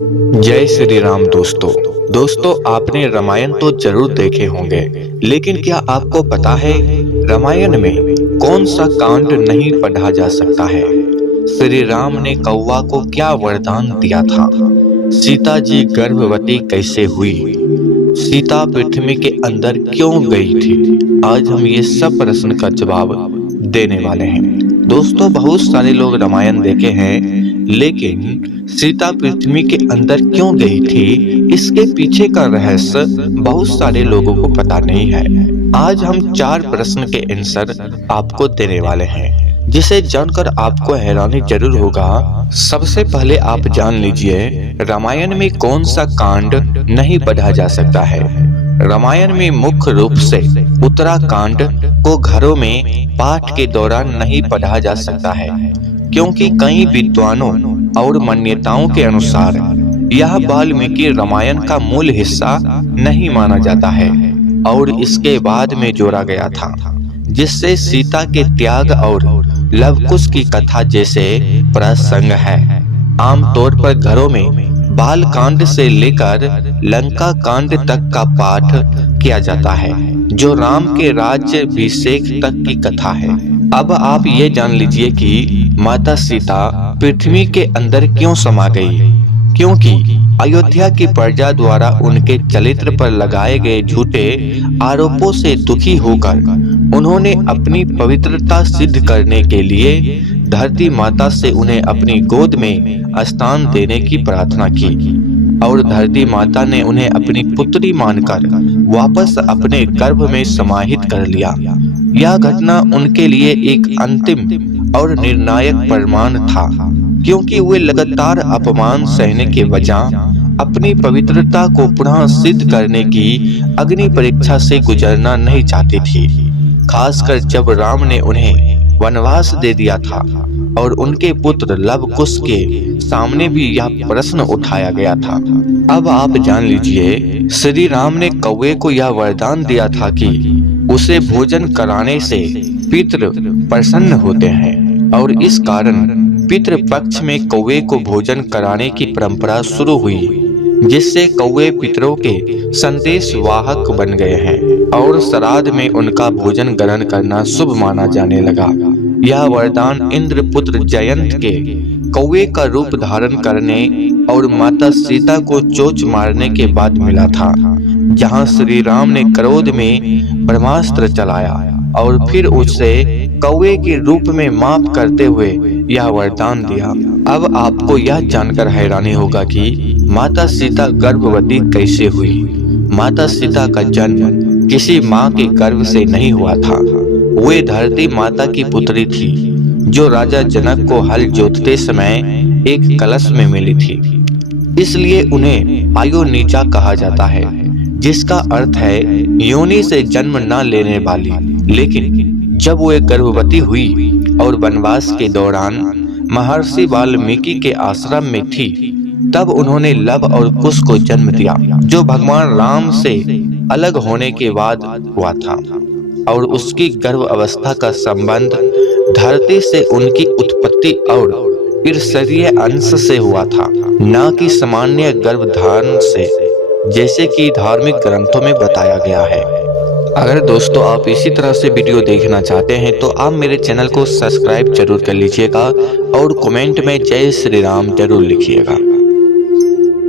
जय श्री राम दोस्तों आपने रामायण तो जरूर देखे होंगे, लेकिन क्या आपको पता है रामायण में कौन सा कांड नहीं पढ़ा जा सकता है। श्री राम ने कौवा को क्या वरदान दिया था, सीता जी गर्भवती कैसे हुई, सीता पृथ्वी के अंदर क्यों गई थी। आज हम ये सब प्रश्न का जवाब देने वाले हैं। दोस्तों, बहुत सारे लोग रामायण देखे हैं, लेकिन सीता पृथ्वी के अंदर क्यों गई थी, इसके पीछे का रहस्य बहुत सारे लोगों को पता नहीं है। आज हम 4 प्रश्न के आंसर आपको देने वाले हैं, जिसे जानकर आपको हैरानी जरूर होगा। सबसे पहले आप जान लीजिए रामायण में कौन सा कांड नहीं पढ़ा जा सकता है। रामायण में मुख्य रूप से उत्तराकांड को घरों में पाठ के दौरान नहीं पढ़ा जा सकता है, क्योंकि कई विद्वानों और मान्यताओं के अनुसार यह वाल्मीकि रामायण का मूल हिस्सा नहीं माना जाता है और इसके बाद में जोड़ा गया था, जिससे सीता के त्याग और लवकुश की कथा जैसे प्रसंग है। आमतौर पर घरों में बाल कांड से लेकर लंका कांड तक का पाठ किया जाता है, जो राम के राज्याभिषेक तक की कथा है। अब आप ये जान लीजिए कि माता सीता पृथ्वी के अंदर क्यों समा गई, क्योंकि अयोध्या की प्रजा द्वारा उनके चरित्र पर लगाए गए झूठे आरोपों से दुखी होकर उन्होंने अपनी पवित्रता सिद्ध करने के लिए धरती माता से उन्हें अपनी गोद में स्थान देने की प्रार्थना की और धरती माता ने उन्हें अपनी पुत्री मानकर वापस अपने गर्भ में समाहित कर लिया। यह घटना उनके लिए एक अंतिम और निर्णायक प्रमाण था, क्योंकि वे लगातार अपमान सहने के बजाय अपनी पवित्रता को पुनः सिद्ध करने की अग्नि परीक्षा से गुजरना नहीं चाहती थी, खासकर जब राम ने उन्हें वनवास दे दिया था और उनके पुत्र लवकुश के सामने भी यह प्रश्न उठाया गया था। अब आप जान लीजिए श्री राम ने कौवे को यह वरदान दिया था कि उसे भोजन कराने से पितृ प्रसन्न होते हैं और इस कारण पितृ पक्ष में कौवे को भोजन कराने की परंपरा शुरू हुई, जिससे कौवे पितरों के संदेश वाहक बन गए हैं और श्राद्ध में उनका भोजन ग्रहण करना शुभ माना जाने लगा। यह वरदान इंद्रपुत्र जयंत के कौवे का रूप धारण करने और माता सीता को चोंच मारने के बाद मिला था, जहां श्री राम ने क्रोध में ब्रह्मास्त्र चलाया और फिर उसे कौवे के रूप में माफ करते हुए यह वरदान दिया। अब आपको यह जानकर हैरानी होगा कि माता सीता गर्भवती कैसे हुई। माता सीता का जन्म किसी माँ के गर्भ से नहीं हुआ था। वे धरती माता की पुत्री थी, जो राजा जनक को हल जोतते समय एक कलश में मिली थी। इसलिए उन्हें अयोनिजा कहा जाता है, जिसका अर्थ है योनि से जन्म न लेने वाली। लेकिन जब वे गर्भवती हुई और वनवास के दौरान महर्षि वाल्मीकि के आश्रम में थी, तब उन्होंने लव और कुश को जन्म दिया, जो भगवान राम से अलग होने के बाद हुआ था और उसकी गर्भ अवस्था का संबंध धरती से उनकी उत्पत्ति और ईर्षरीय अंश से हुआ था, न कि सामान्य गर्भधारण से, जैसे कि धार्मिक ग्रंथों में बताया गया है। अगर दोस्तों आप इसी तरह से वीडियो देखना चाहते हैं तो आप मेरे चैनल को सब्सक्राइब जरूर कर लीजिएगा और कमेंट में जय श्री राम जरूर लिखिएगा।